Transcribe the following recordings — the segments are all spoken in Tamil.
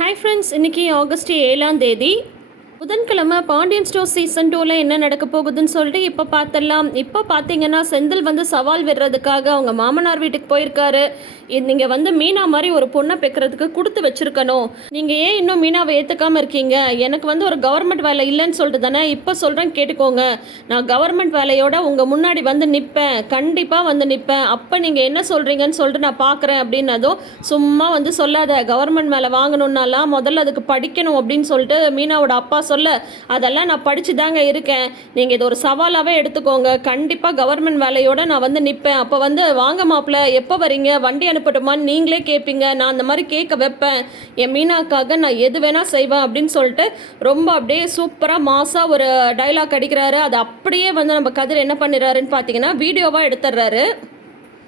ஹாய் ஃப்ரெண்ட்ஸ் இன்னைக்கு ஆகஸ்ட் ஏழாம் தேதி புதன்கிழமை பாண்டியன் ஸ்டோர் சீசன் டூவில் என்ன நடக்க போகுதுன்னு சொல்லிட்டு இப்போ பார்த்துடலாம் இப்போ பார்த்தீங்கன்னா செந்தில் வந்து சவால் விடுறதுக்காக அவங்க மாமனார் வீட்டுக்கு போயிருக்காரு. நீங்கள் வந்து மீனா மாதிரி ஒரு பொண்ணை பெக்கிறதுக்கு கொடுத்து வச்சிருக்கணும். நீங்கள் ஏன் இன்னும் மீனாவை ஏற்றுக்காமல் இருக்கீங்க? எனக்கு வந்து ஒரு கவர்மெண்ட் வேலை இல்லைன்னு சொல்லிட்டு தானே இப்போ சொல்கிறேன் கேட்டுக்கோங்க. நான் கவர்மெண்ட் வேலையோட உங்கள் முன்னாடி வந்து நிற்பேன் கண்டிப்பாக வந்து நிற்பேன் அப்போ நீங்கள் என்ன சொல்கிறீங்கன்னு சொல்லிட்டு நான் பார்க்குறேன் அப்படின்னதும் சும்மா வந்து சொல்லாத கவர்மெண்ட் வேலை வாங்கணுன்னாலாம் முதல்ல அதுக்கு படிக்கணும் அப்படின்னு சொல்லிட்டு மீனாவோட அப்பா சொல்ல அதெல்லாம் நான் படிச்சு தாங்க இருக்கேன். நீங்கள் இது ஒரு சவாலாகவே எடுத்துக்கோங்க. கண்டிப்பாக கவர்மெண்ட் வேலையோடு நான் வந்து நிற்பேன் அப்போ வந்து வாங்க மாப்பிள்ள எப்போ வரீங்க? வண்டி அனுப்பட்டுமான்னு நீங்களே கேட்பீங்க நான் அந்த மாதிரி கேட்க வைப்பேன். என் மீனாக்காக நான் எது வேணால் செய்வேன் அப்படின்னு சொல்லிட்டு ரொம்ப அப்படியே சூப்பராக மாசாக ஒரு டைலாக் அடிக்கிறாரு. அது அப்படியே வந்து நம்ம கதிர் என்ன பண்ணிடுறாருன்னு பார்த்தீங்கன்னா வீடியோவாக எடுத்துடுறாரு.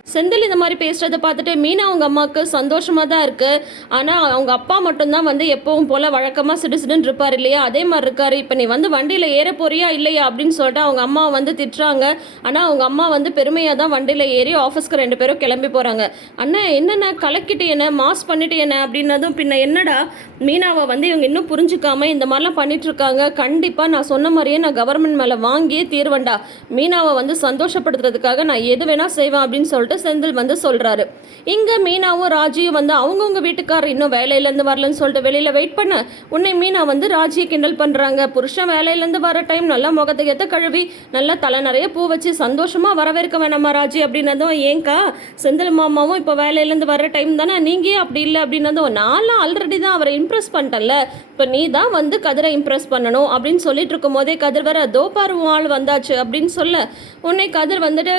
செந்தில் இந்த மாதிரி பேசுகிறத பார்த்துட்டு மீனா அவங்க அம்மாவுக்கு சந்தோஷமாக தான் இருக்குது ஆனால் அவங்க அப்பா மட்டும்தான் வந்து எப்பவும் போல் வழக்கமாக சிடிசிடன் இருப்பார் இல்லையா? அதே மாதிரி இருக்காரு. இப்போ நீ வந்து வண்டியில் ஏற போறியா இல்லையா? அப்படின்னு சொல்லிட்டு அவங்க அம்மா வந்து திட்டுறாங்க. ஆனால் அவங்க அம்மா வந்து பெருமையாக தான் வண்டியில் ஏறி ஆஃபீஸ்க்கு ரெண்டு பேரும் கிளம்பி போகிறாங்க அண்ணா என்னென்ன கலக்கிட்டு என்ன? மாஸ் பண்ணிட்டு என்ன? அப்படின்னதும் பின்ன என்னடா? மீனாவை வந்து இவங்க இன்னும் புரிஞ்சுக்காம இந்த மாதிரிலாம் பண்ணிட்டு இருக்காங்க. கண்டிப்பாக நான் சொன்ன மாதிரியே நான் கவர்மெண்ட் மேலே வாங்கியே தீர்வேன்டா. மீனாவை வந்து சந்தோஷப்படுத்துறதுக்காக நான் எது வேணால் செய்வேன் அப்படின்னு சொல்லிட்டு செந்தில் வந்து சொல்கிறாரு இங்கே மீனாவும் ராஜியும் வந்து அவங்கவுங்க வீட்டுக்காரர் இன்னும் வேலையிலேருந்து வரலன்னு சொல்லிட்டு வெளியில் வெயிட் பண்ண. உன்னை மீனா வந்து ராஜியை கிண்டல் பண்ணுறாங்க புருஷன் வேலையிலேருந்து வர டைம் நல்லா முகத்தை ஏற்ற கழுவி நல்லா தலை நிறைய பூ வச்சு சந்தோஷமாக வரவேற்க வேணாமா ராஜி அப்படின்னதும் ஏங்கா செந்தில் மாமாவும் இப்போ வேலையிலேருந்து வர டைம் தானே நீங்கள் அப்படி இல்லை அப்படின்னதும் நான்லாம் ஆல்ரெடி தான் அவரை இம்ப்ரெஸ் பண்ணிட்டேன்ல. இப்போ நீ தான் வந்து கதிரை இம்ப்ரெஸ் பண்ணணும் அப்படின்னு சொல்லிட்டு இருக்கும் போதே கதிர் வர தோ பாரு ஆள் வந்தாச்சு அப்படின்னு சொல்ல. உன்னை கதிர் வந்துட்டு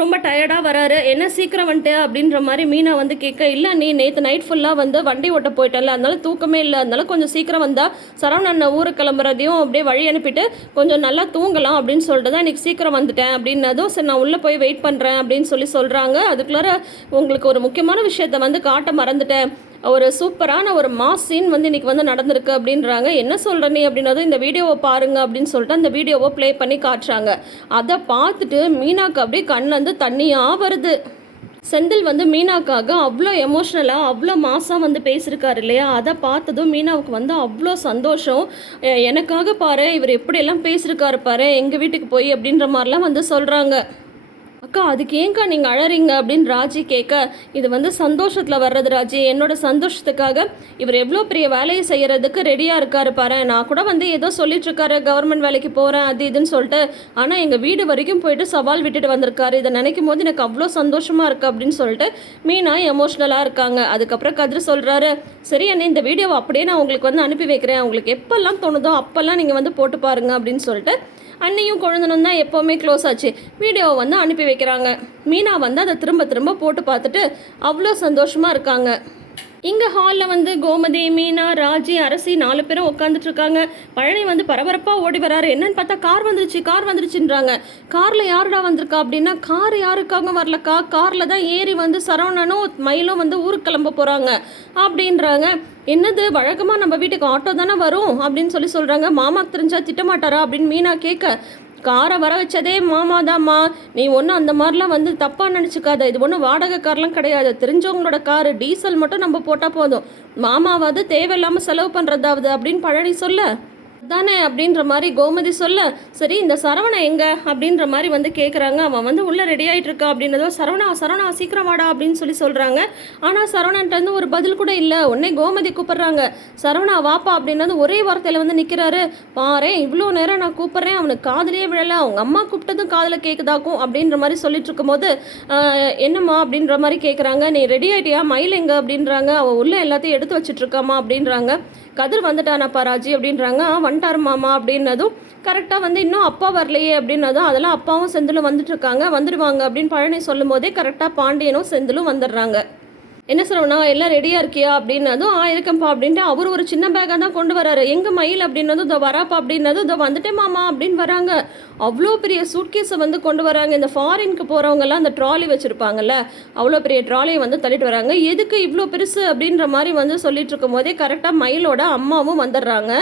ரொம்ப டயர்டாக வராரு. என்ன சீக்கிரம் வந்துட்டு அப்படின்ற மாதிரி மீனா வந்து கேட்க இல்லை நீ நேற்று நைட் ஃபுல்லாக வந்து வண்டி ஓட்ட போயிட்டல அதனால தூக்கமே இல்லை. அதனால கொஞ்சம் சீக்கிரம் வந்தால் சரவணன் ஊருக்கு கிளம்புறதையும் அப்படியே வழி அனுப்பிட்டு கொஞ்சம் நல்லா தூங்கலாம் அப்படின்னு சொல்லிட்டு தான் இன்றைக்கி சீக்கிரம் வந்துட்டேன் அப்படின்னதும் சரி நான் உள்ளே போய் வெயிட் பண்ணுறேன் அப்படின்னு சொல்லி சொல்கிறாங்க அதுக்குள்ளார உங்களுக்கு ஒரு முக்கியமான விஷயத்த வந்து காட்ட மறந்துட்டேன். ஒரு சூப்பரான ஒரு மாஸ் சீன் வந்து இன்றைக்கி வந்து நடந்திருக்கு அப்படின்றாங்க. என்ன சொல்கிறனே நீ? அப்படின்னதும் இந்த வீடியோவை பாருங்க அப்படின்னு சொல்லிட்டு அந்த வீடியோவை ப்ளே பண்ணி காட்டுறாங்க. அதை பார்த்துட்டு மீனாக்கு அப்படியே கண் வந்து தண்ணியாக வருது. செந்தில் வந்து மீனாக்காக அவ்வளோ எமோஷ்னலாக அவ்வளோ மாசாக வந்து பேசியிருக்காரு இல்லையா? அதை பார்த்ததும் மீனாவுக்கு வந்து அவ்வளோ சந்தோஷம். எனக்காக பாரு இவர் எப்படியெல்லாம் பேசியிருக்காரு பாரு எங்கள் வீட்டுக்கு போய் அப்படின்ற மாதிரிலாம் வந்து சொல்கிறாங்க அக்கா அதுக்கு ஏங்க்கா நீங்கள் அழறீங்க? அப்படின்னு ராஜி கேட்க இது வந்து சந்தோஷத்தில் வர்றது ராஜி. என்னோட சந்தோஷத்துக்காக இவர் எவ்வளோ பெரிய வேலையை செய்கிறதுக்கு ரெடியாக இருக்காரு பாரு. நான் கூட வந்து ஏதோ சொல்லிட்டுருக்காரு கவர்மெண்ட் வேலைக்கு போகிறேன் அது இதுன்னு சொல்லிட்டு. ஆனால் எங்கள் வீடு வரைக்கும் போயிட்டு சவால் விட்டுட்டு வந்திருக்காரு. இதை நினைக்கும் போது எனக்கு அவ்வளோ சந்தோஷமாக இருக்குது அப்படின்னு சொல்லிட்டு மீனா எமோஷ்னலாக இருக்காங்க. அதுக்கப்புறம் கதிர் சொல்கிறாரு சரி அண்ணே இந்த வீடியோவை அப்படியே நான் உங்களுக்கு வந்து அனுப்பி வைக்கிறேன். உங்களுக்கு எப்போல்லாம் தோணுதோ அப்போல்லாம் நீங்கள் வந்து போட்டு பாருங்க அப்படின்னு சொல்லிட்டு அன்னையும் குழந்தனும் தான் எப்போவுமே க்ளோஸ் ஆச்சு. வீடியோவை வந்து அனுப்பி வைக்கிறாங்க. மீனா வந்து அதை திரும்ப திரும்ப போட்டு பார்த்துட்டு அவ்வளோ சந்தோஷமாக இருக்காங்க. இங்கே ஹாலில் வந்து கோமதி மீனா ராஜி அரசி நாலு பேரும் உட்காந்துட்டு இருக்காங்க. பழனி வந்து பரபரப்பாக ஓடி வராரு. என்னன்னு பார்த்தா கார் வந்துருச்சு கார் வந்துருச்சுன்றாங்க. காரில் யாருடா வந்திருக்கா அப்படின்னா கார் யாருக்காக வரலக்கா. காரில் தான் ஏறி வந்து சரவணனும் மயிலும் வந்து ஊருக்கு கிளம்ப போகிறாங்க அப்படின்றாங்க. என்னது வழக்கமாக நம்ம வீட்டுக்கு ஆட்டோ தானே வரும்? அப்படின்னு சொல்லி சொல்கிறாங்க மாமாக்கு தெரிஞ்சால் திட்டமாட்டாரா அப்படின்னு மீனா கேட்க காரை வர வச்சதே மாமாதாம்மா நீ ஒன்றும் அந்த மாதிரிலாம் வந்து தப்பாக நினச்சிக்காத. இது ஒன்றும் வாடகை கார்லாம் கிடையாது. தெரிஞ்சவங்களோட காரு டீசல் மட்டும் நம்ம போட்டால் போதும். மாமாவாவது தேவையில்லாமல் செலவு பண்ணுறதாவது அப்படின்னு பழனி சொல்ல. தானே அப்படின்ற மாதிரி கோமதி சொல்ல சரி இந்த சரவணன் எங்க? அப்படின்ற மாதிரி வந்து கேட்குறாங்க அவன் வந்து உள்ளே ரெடி ஆகிட்டு இருக்கா அப்படின்னதோ சரவணா சரவணா சீக்கிரம் வாடா அப்படின்னு சொல்லி சொல்கிறாங்க ஆனால் சரவணன்ட்டு வந்து ஒரு பதில் கூட இல்லை. உடனே கோமதி கூப்பிட்றாங்க. சரவணா வாப்பா அப்படின்னது ஒரே வார்த்தையில் வந்து நிற்கிறாரு பாரேன் இவ்வளோ நேரம் நான் கூப்பிட்றேன். அவனுக்கு காதலே விழலை. அவங்க அம்மா கூப்பிட்டதும் காதில் கேட்குதாக்கும் அப்படின்ற மாதிரி சொல்லிட்டு இருக்கும்போது என்னம்மா? அப்படின்ற மாதிரி கேட்குறாங்க நீ ரெடி ஆகிட்டியா மயில் எங்க? அப்படின்றாங்க. அவள் உள்ள எல்லாத்தையும் எடுத்து வச்சிட்டு இருக்காமா அப்படின்றாங்க. கதிர் வந்துட்டானாப்பா ராஜி அப்படின்றாங்க. வந்துட்டார் மாமா அப்படின்னதும் கரெக்டாக வந்து இன்னும் அப்பா வரலையே அப்படின்னதும் அதெல்லாம் அப்பாவும் செந்திலும் வந்துட்டு இருக்காங்க வந்துடுவாங்க அப்படின்னு பழனி சொல்லும் போதே கரெக்டாக பாண்டியனும் செந்திலும் வந்துடுறாங்க. என்ன சொல்லுவனா எல்லாம் ரெடியாக இருக்கியா? அப்படின்னதும் ஆ இருக்கேன்ப்பா அப்படின்ட்டு அவர் ஒரு சின்ன பேக்காக தான் கொண்டு வராரு. எங்கள் மயில்? அப்படின்னதும் இதோ வராப்பா அப்படின்னதும் இதோ வந்துட்டேன் மாமா அப்படின்னு வராங்க. அவ்வளோ பெரிய சூட்கேஸை வந்து கொண்டு வராங்க. இந்த ஃபாரினுக்கு போகிறவங்கலாம் அந்த ட்ராலி வச்சுருப்பாங்கல்ல அவ்வளோ பெரிய ட்ராலியை வந்து தள்ளிட்டு வராங்க. எதுக்கு இவ்வளோ பெருசு? அப்படின்ற மாதிரி வந்து சொல்லிட்டு இருக்கும் போதே கரெக்டாக மயிலோட அம்மாவும் வந்துடுறாங்க.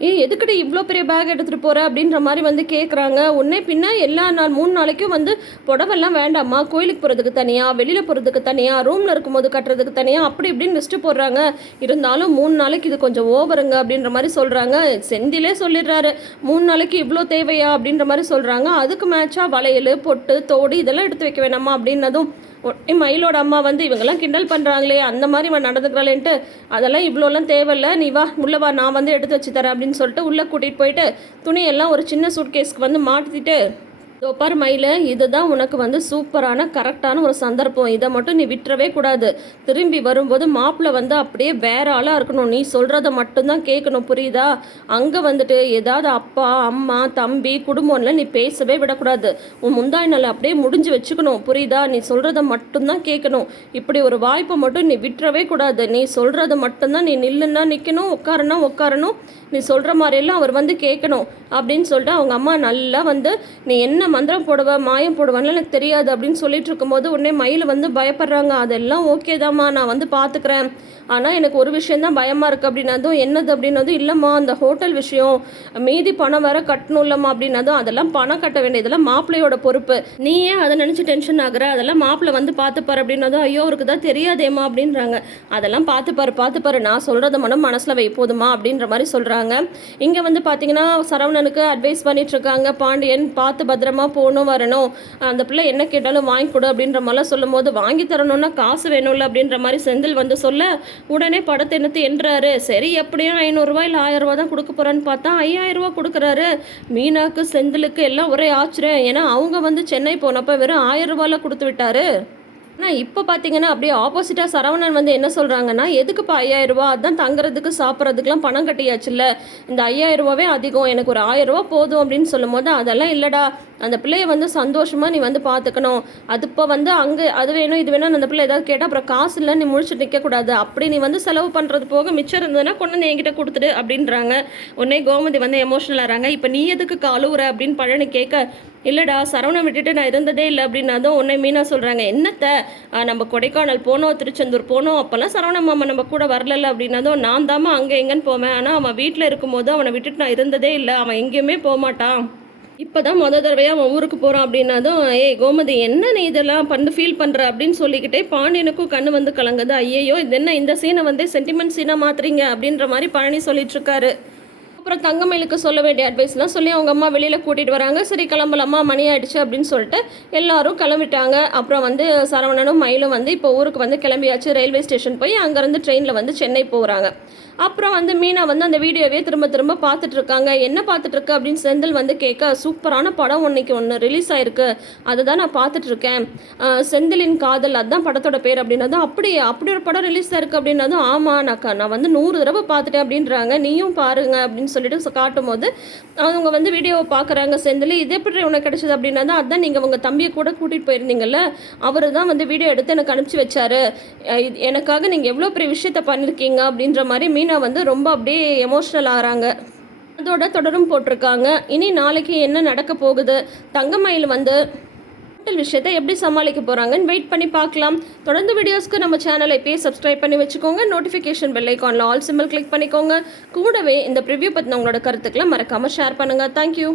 ஏ எதுக்குடி இவ்வளோ பெரிய பேக் எடுத்துகிட்டு போகிற அப்படின்ற மாதிரி வந்து கேட்குறாங்க உடனே பின்ன எல்லா நாள் மூணு நாளைக்கும் வந்து புடவெல்லாம் வேண்டாம்மா. கோயிலுக்கு போகிறதுக்கு தனியாக வெளியில் போகிறதுக்கு தனியாக ரூமில் இருக்கும்போது கட்டுறதுக்கு தனியாக அப்படி இப்படின்னு லிஸ்ட்டு போடுறாங்க. இருந்தாலும் மூணு நாளைக்கு இது கொஞ்சம் ஓவருங்க அப்படின்ற மாதிரி சொல்கிறாங்க செந்திலே சொல்லிடுறாரு மூணு நாளைக்கு இவ்வளோ தேவையா? அப்படின்ற மாதிரி சொல்கிறாங்க அதுக்கு மேட்சாக வளையல் பொட்டு தோடு இதெல்லாம் எடுத்து வைக்க வேணாமா அப்படின்னதும் உடனே மயிலோட அம்மா வந்து இவங்கெல்லாம் கிண்டல் பண்ணுறாங்களே அந்த மாதிரி இவன் நடந்துக்கிறாளேன்ட்டு அதெல்லாம் இவ்வளோலாம் தேவையில்ல நீ வா உள்ளே வா நான் வந்து எடுத்து வச்சு தரேன் அப்படின்னு சொல்லிட்டு உள்ளே கூட்டிகிட்டு போயிட்டு துணியெல்லாம் ஒரு சின்ன சூட்கேஸ்க்கு வந்து மாட்டிட்டு தோப்பார் மயில இதுதான் உனக்கு வந்து சூப்பரான கரெக்டான ஒரு சந்தர்ப்பம். இதை மட்டும் நீ விட்டுறவே கூடாது. திரும்பி வரும்போது மாப்பிள்ளை வந்து அப்படியே வேற ஆளாக இருக்கணும். நீ சொல்கிறத மட்டும்தான் கேட்கணும் புரியுதா? அங்கே வந்துட்டு ஏதாவது அப்பா அம்மா தம்பி குடும்பம்ல நீ பேசவே விடக்கூடாது. உன் முந்தாய் நாள் அப்படியே முடிஞ்சு வச்சுக்கணும் புரியுதா? நீ சொல்கிறத மட்டும்தான் கேட்கணும். இப்படி ஒரு வாய்ப்பை மட்டும் நீ விட்டுறவே கூடாது. நீ சொல்கிறத மட்டும்தான் நீ நில்லுன்னா நிற்கணும் உட்காரனா உட்காரணும். நீ சொல்கிற மாதிரியெல்லாம் அவர் வந்து கேட்கணும் அப்படின்னு சொல்லிட்டு அவங்க அம்மா நல்லா வந்து நீ என்ன மந்திரம் போடுவ மாயம் போடுவான்னு எனக்கு தெரியாது அப்படின்னு சொல்லிட்டு இருக்கும்போது உடனே மயில் வந்து பயப்படுறாங்க. அதெல்லாம் ஓகே தாம்மா நான் வந்து பார்த்துக்கிறேன் ஆனால் எனக்கு ஒரு விஷயந்தான் பயமாக இருக்குது அப்படின்னதும் என்னது அப்படின்னதும் இல்லைம்மா அந்த ஹோட்டல் விஷயம். மீதி பணம் வேற கட்டணும் இல்லைம்மா அப்படின்னதும் அதெல்லாம் பணம் கட்ட வேண்டியதெல்லாம் மாப்பிள்ளையோட பொறுப்பு. நீ ஏன் அதை நினச்சி டென்ஷன் ஆகுற? அதெல்லாம் மாப்பிள்ளை வந்து பார்த்துப்பாரு அப்படின்னதும் ஐயோ அவருக்கு தான் தெரியாதேம்மா அப்படின்றாங்க. அதெல்லாம் பார்த்துப்பாரு பார்த்துப்பாரு நான் சொல்கிறத மனம் மனசில் வை போதுமா? அப்படின்ற மாதிரி சொல்கிறாங்க இங்கே வந்து பார்த்தீங்கன்னா சரவணனுக்கு அட்வைஸ் பண்ணிட்டு இருக்காங்க. பாண்டியன் பார்த்து பத்திரமா போகணும் வரணும். அந்த பிள்ளை என்ன கேட்டாலும் வாங்கி கொடு அப்படின்ற மாதிரிலாம் சொல்லும்போது வாங்கி தரணும்னா காசு வேணும்ல அப்படின்ற மாதிரி செந்தில் வந்து சொல்ல உடனே படத்தை என்னத்து என்றாரு. சரி எப்படியும் ஐநூறுரூவா இல்லை ஆயிரம் ரூபா தான் கொடுக்க போகிறான்னு பார்த்தா ஐயாயிரம் ரூபா கொடுக்குறாரு. மீனாக்கு செந்திலுக்கு எல்லாம் ஒரே ஆச்சரியம். ஏன்னா அவங்க வந்து சென்னை போனப்போ வெறும் ஆயிரம் ரூபாயில் கொடுத்து விட்டாரு. ஆனால் இப்போ பார்த்தீங்கன்னா அப்படியே ஆப்போசிட்டாக சரவணன் வந்து என்ன சொல்கிறாங்கன்னா எதுக்குப்பா ஐயாயிரம் ரூபா? அதுதான் தங்குறதுக்கு சாப்பிட்றதுக்குலாம் பணம் கட்டியாச்சுல்ல. இந்த ஐயாயிரம் ரூபாவே அதிகம். எனக்கு ஒரு ஆயிரம் ரூபா போதும் அப்படின்னு சொல்லும்போது அதெல்லாம் இல்லைடா. அந்த பிள்ளையை வந்து சந்தோஷமாக நீ வந்து பார்த்துக்கணும் அது இப்போ வந்து அங்கே அது வேணும் இது வேணும் அந்த பிள்ளை ஏதாவது கேட்டால் அப்புறம் காசு இல்லை நீ முழிச்சுட்டு நிற்கக்கூடாது அப்படி நீ வந்து செலவு பண்ணுறது போக மிச்சம் இருந்ததுன்னா கொண்டு வந்து என்கிட்ட கொடுத்துடு அப்படின்றாங்க. உடனே கோமதி வந்து எமோஷனல் ஆகிறாங்க. இப்போ நீ எதுக்கு அழுவுற? அப்படின்னு பழனி கேட்க இல்லைடா சரவணம் விட்டுட்டு நான் இருந்ததே இல்லை அப்படின்னா தான் உன்னை மீனா சொல்கிறாங்க என்னத்த? நம்ம கொடைக்கானல் போனோம் திருச்செந்தூர் போனோம் அப்போல்லாம் சரவண மாமா நம்ம கூட வரல அப்படின்னதும் நான் தாம்மா அங்கே எங்கேன்னு போவேன். ஆனால் அவன் வீட்டில் இருக்கும்போது அவனை விட்டுட்டு நான் இருந்ததே இல்லை. அவன் எங்கேயுமே போகமாட்டான் இப்போ தான் மொதல் தடவையாக அவன் ஊருக்கு போகிறான் அப்படின்னாதும் ஏய் கோமதி என்ன நீ இதெல்லாம் பண்ணு ஃபீல் பண்ணுற அப்படின்னு சொல்லிக்கிட்டே பாண்டியனுக்கும் கண்ணு வந்து கலங்குது. ஐயையோ இது என்ன இந்த சீனை வந்து சென்டிமெண்ட் சீனாக மாத்துறீங்க? அப்படின்ற மாதிரி பழனி சொல்லிட்டு இருக்காரு. அப்புறம் தங்கமயிலுக்கு சொல்ல வேண்டிய அட்வைஸ்லாம் சொல்லி அவங்க அம்மா வெளியில் கூட்டிகிட்டு வராங்க. சரி கிளம்பலாமா? மணி ஆயிடுச்சு அப்படின்னு சொல்லிட்டு எல்லாரும் கிளம்பிட்டாங்க. அப்புறம் வந்து சரவணனும் மயிலும் வந்து இப்போ ஊருக்கு வந்து கிளம்பியாச்சு. ரயில்வே ஸ்டேஷன் போய் அங்கேருந்து ட்ரெயினில் வந்து சென்னை போகிறாங்க அப்புறம் வந்து மீனா வந்து அந்த வீடியோவே திரும்ப திரும்ப பார்த்துட்டு இருக்காங்க என்ன பார்த்துட்ருக்கு? அப்படின்னு செந்தில் வந்து கேட்க சூப்பரான படம் ஒன்றைக்கு ஒன்று ரிலீஸ் ஆயிருக்கு. அதை தான் நான் பார்த்துட்டு இருக்கேன் செந்திலின் காதல் அதுதான் படத்தோட பேர் அப்படின்னதும் அப்படி அப்படி ஒரு படம் ரிலீஸ் ஆயிருக்கு. அப்படின்னதும் ஆமாம் நான் நான் வந்து நூறு தடவை பார்த்துட்டேன் அப்படின்றாங்க. நீயும் பாருங்க அப்படின்னு சொல்லிட்டு காட்டும் போது அவங்க வந்து வீடியோவை பார்க்குறாங்க. செந்தில் இது எப்படி உனக்கு கிடைச்சது? அப்படின்னா தான் அதான் நீங்கள் உங்கள் தம்பியை கூட கூட்டிகிட்டு போயிருந்தீங்கல்ல. அவர் தான் வந்து வீடியோ எடுத்து எனக்கு அனுப்பிச்சி வச்சாரு. இது எனக்காக நீங்கள் எவ்வளோ பெரிய விஷயத்த பண்ணியிருக்கீங்க அப்படின்ற மாதிரி மீன் மீனா வந்து ரொம்ப அப்படியே எமோஷ்னல் ஆகிறாங்க. அதோட தொடரும் போட்டிருக்காங்க. இனி நாளைக்கு என்ன நடக்க போகுது? தங்கமயில் வந்து ஹோட்டல் விஷயத்தை எப்படி சமாளிக்க போகிறாங்கன்னு வெயிட் பண்ணி பார்க்கலாம். தொடர்ந்து வீடியோஸ்க்கு நம்ம சேனலை இப்போயே சப்ஸ்கிரைப் பண்ணி வச்சுக்கோங்க. நோட்டிஃபிகேஷன் பெல் ஐக்கானில் ஆல் சிம்பிள் கிளிக் பண்ணிக்கோங்க. கூடவே இந்த ப்ரிவ்யூ பற்றின உங்களோட கருத்துக்களை மறக்காமல் ஷேர் பண்ணுங்கள் தேங்க்யூ